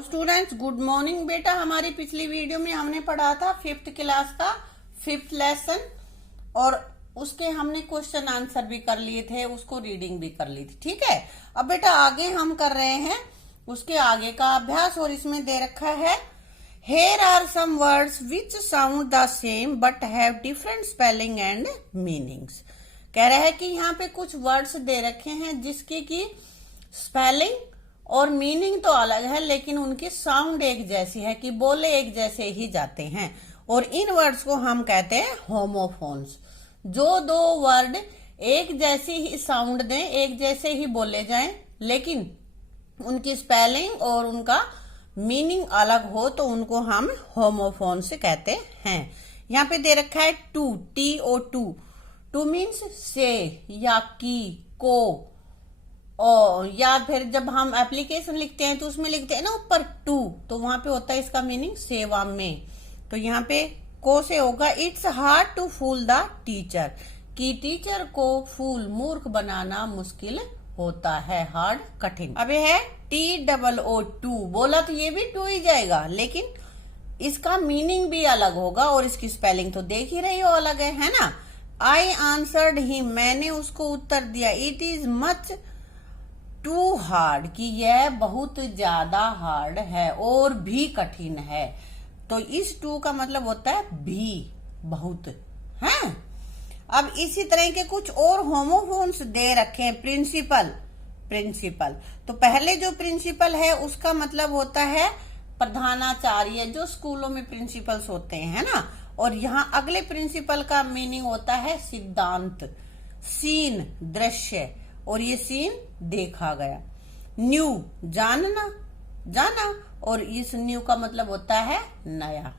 तो students good morning बेटा। हमारी पिछली वीडियो में हमने पढ़ा था 5th क्लास का 5th लेसन और उसके हमने क्वेश्चन आंसर भी कर लिए थे, उसको रीडिंग भी कर ली थी। ठीक है, अब बेटा आगे हम कर रहे हैं उसके आगे का अभ्यास और इसमें दे रखा है Here are some words which sound the same but have different spelling and meanings। कह रहा है कि यहाँ पे कुछ वर्ड्स दे रखे हैं जिसकी की स्पेलिंग और मीनिंग तो अलग है लेकिन उनकी साउंड एक जैसी है कि बोले एक जैसे ही जाते हैं और इन वर्ड्स को हम कहते हैं होमोफोन्स। जो दो वर्ड एक जैसी ही साउंड दें, एक जैसे ही बोले जाएं लेकिन उनकी स्पेलिंग और उनका मीनिंग अलग हो तो उनको हम होमोफोन्स कहते हैं। यहाँ पे दे रखा है टू, टू मीन्स से या की, को, और या फिर जब हम एप्लीकेशन लिखते हैं तो उसमें लिखते हैं ना ऊपर टू, तो वहां पे होता है इसका मीनिंग सेवा में। तो यहाँ पे को से होगा it's hard to fool the teacher, कि टीचर को फूल मूर्ख बनाना मुश्किल होता है, हार्ड कठिन। अब है TOO टू, बोला तो ये भी टू ही जाएगा लेकिन इसका मीनिंग भी अलग होगा और इसकी स्पेलिंग तो देख ही रही हो अलग है ना। आई आंसर्ड हिम, मैंने उसको उत्तर दिया। It is much too hard, कि यह बहुत ज्यादा हार्ड है और भी कठिन है। तो इस टू का मतलब होता है भी, बहुत है। अब इसी तरह के कुछ और होमोफोन्स दे रखे हैं। प्रिंसिपल, तो पहले जो प्रिंसिपल है उसका मतलब होता है प्रधानाचार्य, जो स्कूलों में प्रिंसिपल्स होते हैं ना। और यहाँ अगले प्रिंसिपल का मीनिंग होता है सिद्धांत। सीन दृश्य, और ये सीन देखा गया। न्यू जाना, और इस न्यू का मतलब होता है नया।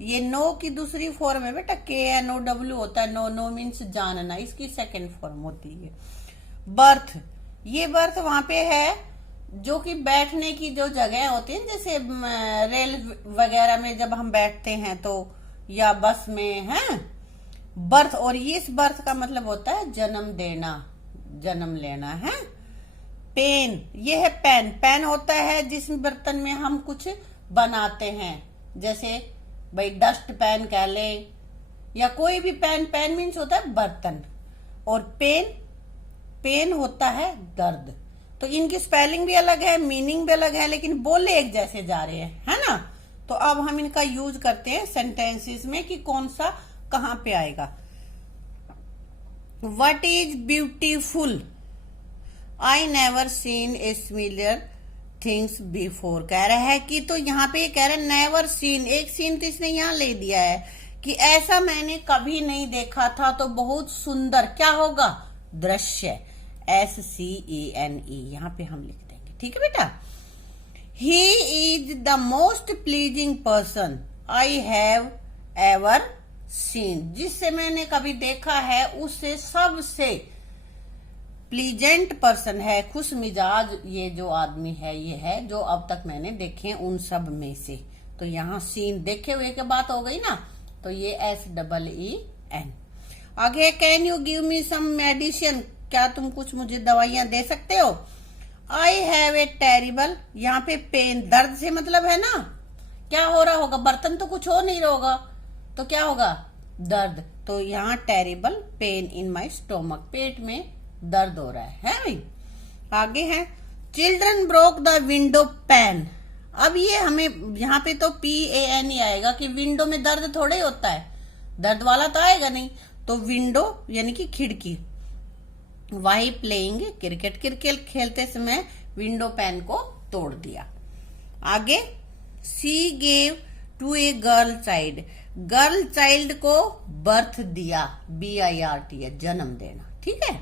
ये नो की दूसरी फॉर्म है बेटा, KNOW होता है। नो मीन्स जानना, इसकी सेकंड फॉर्म होती है। बर्थ, ये बर्थ वहां पे है जो कि बैठने की जो जगह होती है, जैसे रेल वगैरह में जब हम बैठते हैं तो, या बस में है बर्थ। और इस बर्थ का मतलब होता है जन्म लेना है। पेन, ये है पेन होता है जिस बर्तन में हम कुछ बनाते हैं, जैसे भाई डस्ट पेन कह ले या कोई भी पेन मीन्स होता है बर्तन। और पेन होता है दर्द। तो इनकी स्पेलिंग भी अलग है, मीनिंग भी अलग है लेकिन बोले एक जैसे जा रहे हैं, है ना। तो अब हम इनका यूज करते हैं सेंटेंसेस में कि कौन सा कहां पे आएगा। What is beautiful? I never seen a similar things before। कह रहा है कि, तो यहाँ पे कह रहा है नेवर सीन, एक सीन तो इसने यहाँ ले दिया है कि ऐसा मैंने कभी नहीं देखा था। तो बहुत सुंदर क्या होगा, दृश्य, SCENE यहाँ पे हम लिख देंगे। ठीक है बेटा। He is the most pleasing person I have ever seen, जिससे मैंने कभी देखा है उससे सबसे प्लीजेंट पर्सन है, खुश मिजाज ये जो आदमी है, ये है जो अब तक मैंने देखे उन सब में से। तो यहाँ सीन देखे हुए की बात हो गई ना, तो ये SEEN। आगे can you give me some medicine, क्या तुम कुछ मुझे दवाइयां दे सकते हो। आई हैव ए टेरिबल, यहाँ पे पेन दर्द से मतलब है ना, क्या हो रहा होगा, बर्तन तो कुछ हो नहीं रहा होगा तो क्या होगा, दर्द। तो यहाँ terrible pain in my stomach, पेट में दर्द हो रहा है भाई। आगे है children broke the window pane. अब ये हमें यहाँ पे तो PAN ही आएगा कि विंडो में दर्द थोड़ा ही होता है, दर्द वाला तो आएगा नहीं। तो विंडो यानी कि खिड़की। वाही प्लेइंग क्रिकेट खेलते समय विंडो पैन को तोड़ दिया। आगे she gave to a girl child को बर्थ दिया, BIRT जन्म देना। ठीक है।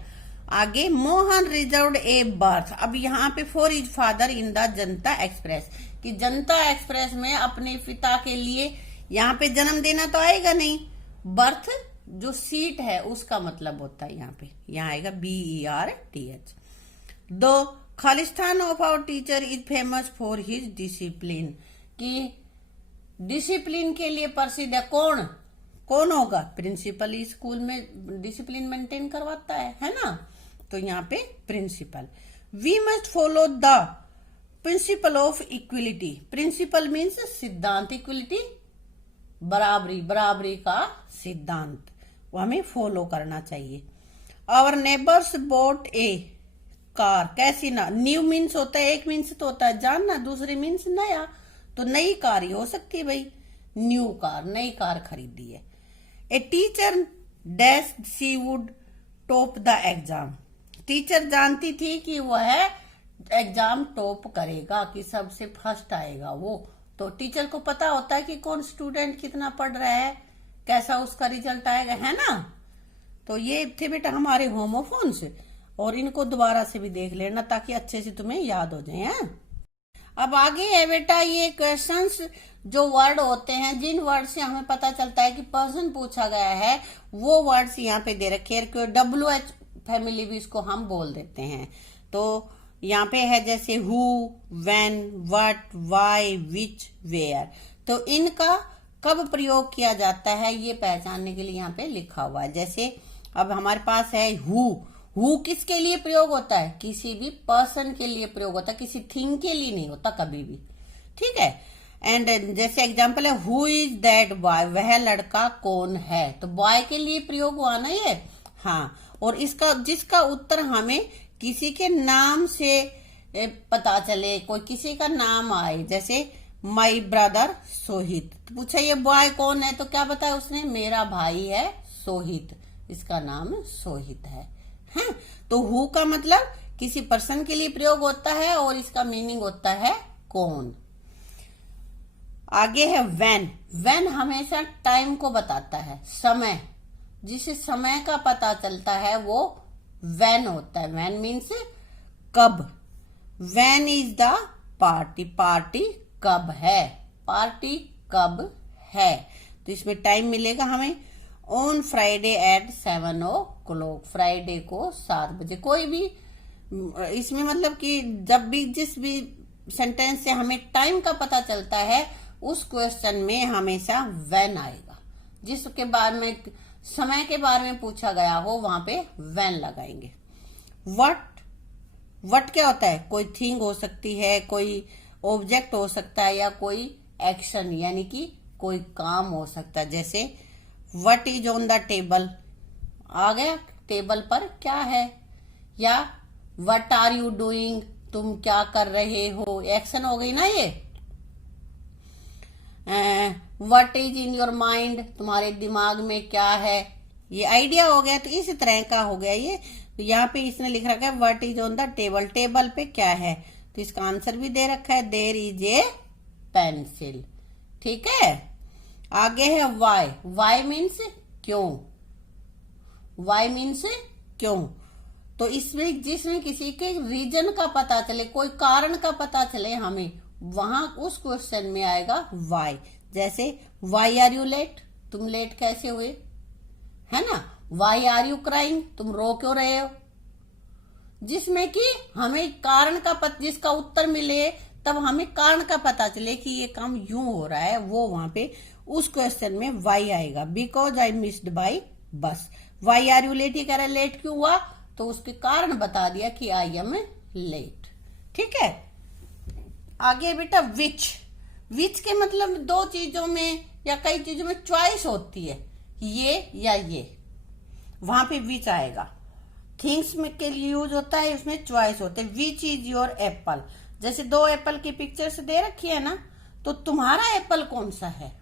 आगे मोहन रिजर्व्ड ए बर्थ। अब यहाँ पे for is father in the Janata express, कि जनता एक्सप्रेस में अपने पिता के लिए यहाँ पे जन्म देना तो आएगा नहीं, बर्थ जो सीट है उसका मतलब होता है यहाँ पे, यहाँ आएगा BERTH। दो खालिस्तान of our teacher is famous for his discipline, कि डिसिप्लिन के लिए प्रसिद्ध है। कौन होगा, प्रिंसिपल। स्कूल में डिसिप्लिन मेंटेन करवाता है ना। तो यहाँ पे principal. We must follow the principle of equality, principle मीन्स सिद्धांत, इक्विलिटी बराबरी, बराबरी का सिद्धांत, वो हमें फॉलो करना चाहिए। Our neighbours bought a car, कैसी ना, न्यू मीन्स होता है, एक मीन्स तो होता है जानना, दूसरे मीन्स नया, तो नई कार ही हो सकती है भाई, न्यू कार, नई कार खरीदी है। A teacher dash she would top the exam, teacher जानती थी कि वह एग्जाम टॉप करेगा, कि सबसे फर्स्ट आएगा वो, तो टीचर को पता होता है कि कौन स्टूडेंट कितना पढ़ रहा है, कैसा उसका रिजल्ट आएगा, है ना। तो ये थे बेटा हमारे होमोफोन्स, और इनको दोबारा से भी देख लेना ताकि अच्छे से तुम्हें याद हो जाए। हैं? अब आगे है बेटा ये क्वेश्चंस, जो वर्ड होते हैं, जिन वर्ड से हमें पता चलता है कि पर्सन पूछा गया है, वो वर्ड्स यहाँ पे दे रखे हैं। WH फैमिली भी इसको हम बोल देते हैं। तो यहाँ पे है जैसे who, when, what, why, which, where, तो इनका कब प्रयोग किया जाता है ये पहचानने के लिए यहाँ पे लिखा हुआ है। जैसे अब हमारे पास है हु किसके लिए प्रयोग होता है, किसी भी पर्सन के लिए प्रयोग होता है, किसी थिंग के लिए नहीं होता कभी भी, ठीक है। एंड जैसे एग्जांपल है हु इज दैट बॉय, वह लड़का कौन है, तो बॉय के लिए प्रयोग हुआ ना ये, हाँ। और इसका जिसका उत्तर हमें किसी के नाम से पता चले, कोई किसी का नाम आए, जैसे माई ब्रदर सोहित, तो पूछा ये बॉय कौन है, तो क्या बताया उसने, मेरा भाई है सोहित, इसका नाम सोहित है। तो हु का मतलब किसी पर्सन के लिए प्रयोग होता है और इसका मीनिंग होता है कौन। आगे है व्हेन हमेशा टाइम को बताता है, समय, जिसे समय का पता चलता है वो व्हेन होता है। व्हेन मीन्स कब। When is the party, party कब है, पार्टी कब है, तो इसमें टाइम मिलेगा हमें on Friday eight 7 o'clock, Friday को 7 बजे। कोई भी इसमें मतलब कि जब भी जिस भी सेंटेंस से हमें टाइम का पता चलता है उस क्वेश्चन में हमेशा व्हेन आएगा। जिसके बारे में समय के बारे में पूछा गया हो वहां पे व्हेन लगाएंगे। वट क्या होता है, कोई थिंग हो सकती है, कोई ऑब्जेक्ट हो सकता है, या कोई एक्शन यानी कि कोई काम हो सकता है। जैसे what is on the table, आ गया टेबल पर क्या है, या वट आर यू डूइंग, तुम क्या कर रहे हो, एक्शन हो गई ना ये। What is in your mind, तुम्हारे दिमाग में क्या है, ये आइडिया हो गया। तो इस तरह का हो गया ये। तो यहाँ पे इसने लिख रखा है what is on the table, table पे क्या है, तो इसका आंसर भी दे रखा है देयर इज ए पेंसिल, ठीक है। आगे है वाई मीन्स क्यों, वाई मीन्स क्यों, तो इसमें जिसमें किसी के रीजन का पता चले, कोई कारण का पता चले हमें, वहां उस क्वेश्चन में आएगा वाई। जैसे वाई आर यू लेट, तुम लेट कैसे हुए, है ना। वाई आर यू क्राइंग, तुम रो क्यों रहे हो, जिसमें कि हमें कारण का जिसका उत्तर मिले तब हमें कारण का पता चले कि ये काम यूं हो रहा है, वो वहां पे उस क्वेश्चन में वाई आएगा। Because I missed by bus, why are you late, ये कह रहा है लेट क्यों हुआ, तो उसके कारण बता दिया कि आई एम लेट, ठीक है। आगे बेटा विच के मतलब दो चीजों में या कई चीजों में चॉइस होती है, ये या ये, वहां पे विच आएगा। थिंग्स में के लिए यूज होता है, इसमें चॉइस होते हैं। विच इज योर एप्पल, जैसे दो एप्पल की पिक्चर्स दे रखी है ना, तो तुम्हारा एप्पल कौन सा है,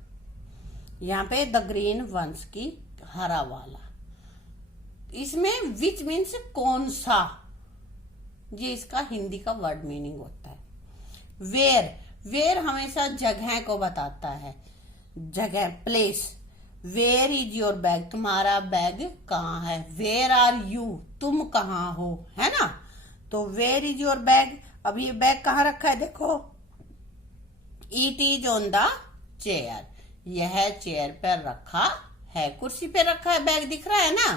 यहाँ पे द ग्रीन वंस की, हरा वाला। इसमें विच मीन्स कौन सा, ये इसका हिंदी का वर्ड मीनिंग होता है। वेयर हमेशा जगह को बताता है, जगह, place. Where is your bag, तुम्हारा बैग कहाँ है। वेयर आर यू, तुम कहाँ हो, है ना। तो वेयर इज योर बैग, अब ये बैग कहाँ रखा है देखो, it is on the chair, यह चेयर पर रखा है, कुर्सी पे रखा है, बैग दिख रहा है ना।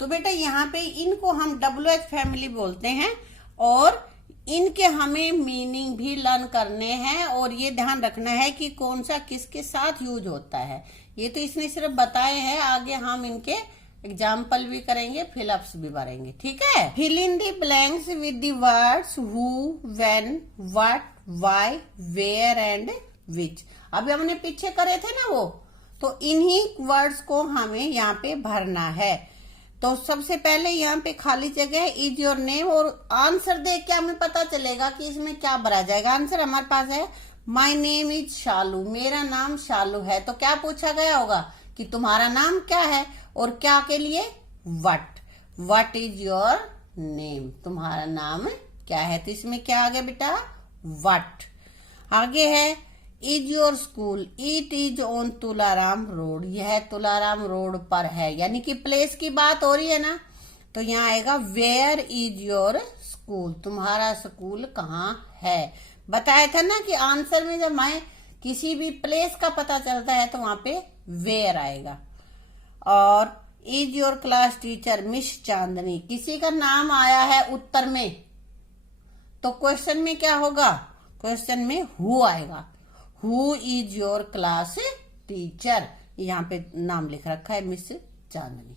तो बेटा यहाँ पे इनको हम WH फैमिली बोलते हैं, और इनके हमें मीनिंग भी लर्न करने हैं, और ये ध्यान रखना है कि कौन सा किसके साथ यूज होता है। ये तो इसने सिर्फ बताए हैं, आगे हम इनके एग्जाम्पल भी करेंगे, फिलअप्स भी भरेंगे, ठीक है। Fill in the blanks with the words who, when, what, why, where and which. अभी हमने पीछे करे थे ना वो, तो इन्हीं वर्ड्स को हमें यहाँ पे भरना है। तो सबसे पहले यहाँ पे खाली जगह इज योर नेम, और आंसर देख के हमें पता चलेगा कि इसमें क्या भरा जाएगा। आंसर हमारे पास है माई नेम इज शालू, मेरा नाम शालू है। तो क्या पूछा गया होगा कि तुम्हारा नाम क्या है, और क्या के लिए व्हाट इज योर नेम, तुम्हारा नाम क्या है। तो इसमें क्या आ गया बेटा, व्हाट। आगे है is your school, it is on Tularam road, यह तुलाराम रोड पर है, यानी कि प्लेस की बात हो रही है ना। तो यहाँ आएगा वेयर इज योर स्कूल, तुम्हारा स्कूल कहाँ है। बताया था ना कि आंसर में जब हमें किसी भी प्लेस का पता चलता है तो वहां पे वेयर आएगा। और is your class teacher miss Chandni, किसी का नाम आया है उत्तर में, तो क्वेश्चन में क्या होगा, क्वेश्चन में हु आएगा। Who is your class teacher, यहाँ पे नाम लिख रखा है मिस चांदनी।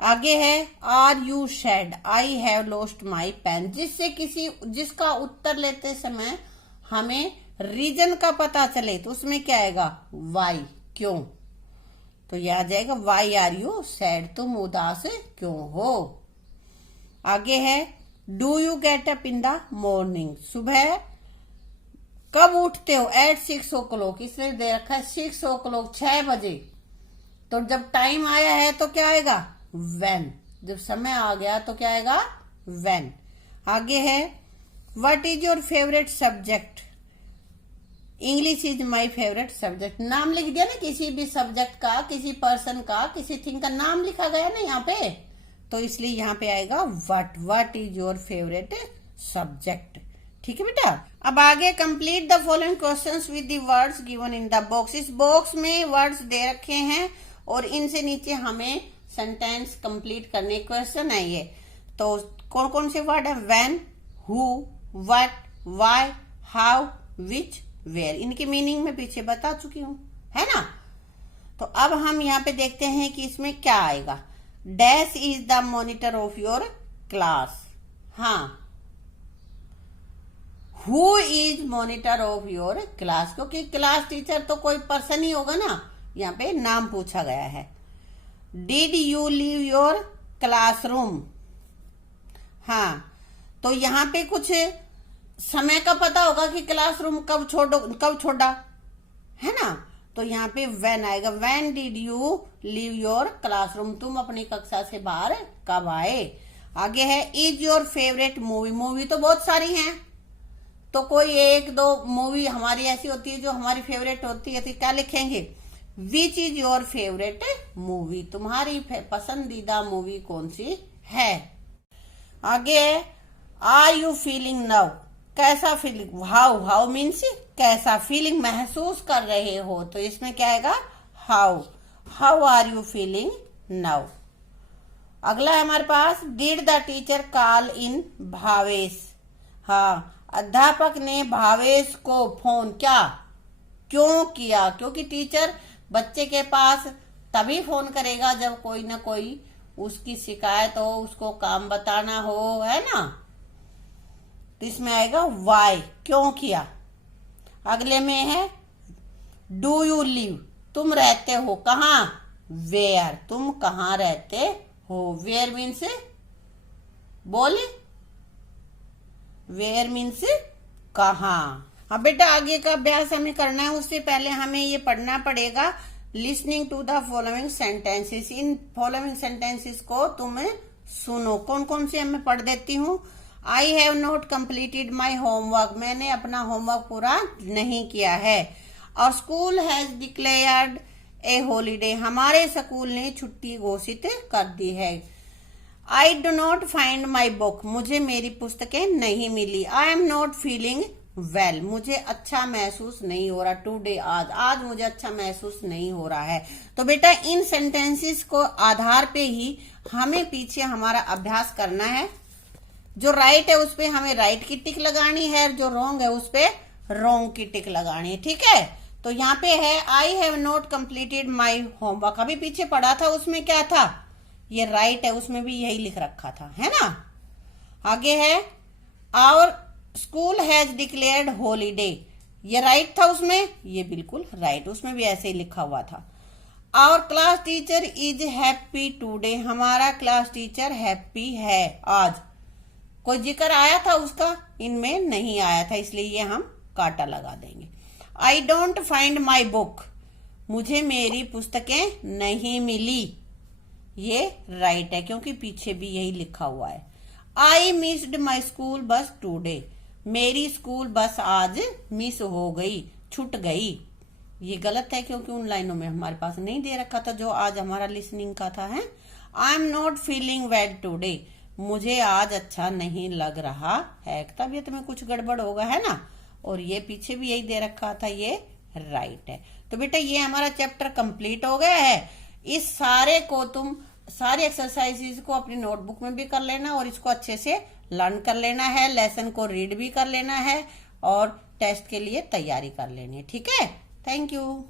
आगे है are you sad, I have lost my pen, जिसका उत्तर लेते समय हमें रीजन का पता चले तो उसमें क्या आएगा, वाई, क्यों। तो यह आ जाएगा वाई आर यू सैड, तुम उदास क्यों हो। आगे है do you get up in the morning, सुबह कब उठते हो, एट 6 o'clock, इसने दे रखा है 6 o'clock, 6 बजे। तो जब टाइम आया है तो क्या आएगा, व्हेन, जब समय आ गया तो क्या आएगा, व्हेन। आगे है what is your favourite subject, English is my favourite subject. नाम लिख दिया ना, किसी भी सब्जेक्ट का, किसी पर्सन का, किसी थिंग का नाम लिखा गया ना यहाँ पे, तो इसलिए यहाँ पे आएगा what is your favourite subject, ठीक है बेटा। अब आगे complete the following questions with the words given in the box. इस बॉक्स में वर्ड्स दे रखे हैं और इनसे नीचे हमें सेंटेंस कंप्लीट करने क्वेश्चन है ये। तो कौन कौन से वर्ड है, when, who, what, why, how, which, where, इनकी मीनिंग में पीछे बता चुकी हूं, है ना। तो अब हम यहाँ पे देखते हैं कि इसमें क्या आएगा। Dash is the monitor of your class, हाँ, who is monitor of your class, क्योंकि क्लास टीचर तो कोई पर्सन ही होगा ना, यहाँ पे नाम पूछा गया है। Did you leave your classroom, हाँ, तो यहाँ पे कुछ समय का पता होगा कि क्लासरूम कब छोड़ा, है ना। तो यहाँ पे व्हेन आएगा, when did you leave your classroom, तुम अपनी कक्षा से बाहर कब आए। आगे है is your favourite movie, movie तो बहुत सारी हैं, तो कोई एक दो मूवी हमारी ऐसी होती है जो हमारी फेवरेट होती है, तो क्या लिखेंगे, which is your favourite movie, तुम्हारी पसंदीदा मूवी कौन सी है। आगे आर यू फीलिंग नाउ, कैसा फीलिंग, हाउ मीन्स कैसा, फीलिंग महसूस कर रहे हो, तो इसमें क्या आएगा, how are you feeling now. अगला है हमारे पास did the teacher call in Bhavesh, हाँ, अध्यापक ने भावेश को फोन क्यों किया, क्योंकि टीचर बच्चे के पास तभी फोन करेगा जब कोई ना कोई उसकी शिकायत हो, उसको काम बताना हो, है ना। तो इसमें आएगा वाई, क्यों किया। अगले में है डू यू लिव, तुम रहते हो कहाँ, वेयर, तुम कहाँ रहते हो। वेयर मीन्स बोले, वेयर मीन्स कहाँ। अब बेटा आगे का अभ्यास हमें करना है, उससे पहले हमें ये पढ़ना पड़ेगा listening to the following sentences. इन फॉलोइंग सेंटेंसेस को तुम सुनो। कौन कौन से मैं पढ़ देती हूँ। I have not completed my homework, मैंने अपना होमवर्क पूरा नहीं किया है। और school has declared a holiday, हमारे स्कूल ने छुट्टी घोषित कर दी है। I do not find my book, मुझे मेरी पुस्तकें नहीं मिली। I am not feeling well, मुझे अच्छा महसूस नहीं हो रहा। टुडे, आज मुझे अच्छा महसूस नहीं हो रहा है। तो बेटा इन सेंटेंसेस को आधार पे ही हमें पीछे हमारा अभ्यास करना है। जो राइट है उस पे हमें राइट की टिक लगानी है, जो रॉन्ग है उस पे रॉन्ग की टिक लगानी है, ठीक है। तो यहाँ पे है आई have not completed my homework, अभी पीछे पढ़ा था उसमें क्या था, ये राइट है, उसमें भी यही लिख रखा था, है ना। आगे है our school has declared holiday, ये राइट था उसमें, ये बिल्कुल राइट, उसमें भी ऐसे ही लिखा हुआ था। Our class teacher is happy today, हमारा क्लास टीचर हैप्पी है आज, कोई जिक्र आया था उसका, इनमें नहीं आया था, इसलिए ये हम काटा लगा देंगे। I don't find my book, मुझे मेरी पुस्तकें नहीं मिली, ये राइट है क्योंकि पीछे भी यही लिखा हुआ है। I missed my school bus today, मेरी स्कूल बस आज मिस हो गई, छूट गई, ये गलत है क्योंकि उन लाइनों में हमारे पास नहीं दे रखा था जो आज हमारा लिसनिंग का था। है आई am not feeling well today, मुझे आज अच्छा नहीं लग रहा है, तबीयत में कुछ गड़बड़ होगा, है ना। और ये पीछे भी यही दे रखा था, ये राइट है। तो बेटा ये हमारा चैप्टर कंप्लीट हो गया है। इस सारे को तुम सारे एक्सरसाइजेज को अपनी नोटबुक में भी कर लेना और इसको अच्छे से लर्न कर लेना है, लेसन को रीड भी कर लेना है और टेस्ट के लिए तैयारी कर लेनी है, ठीक है। Thank you.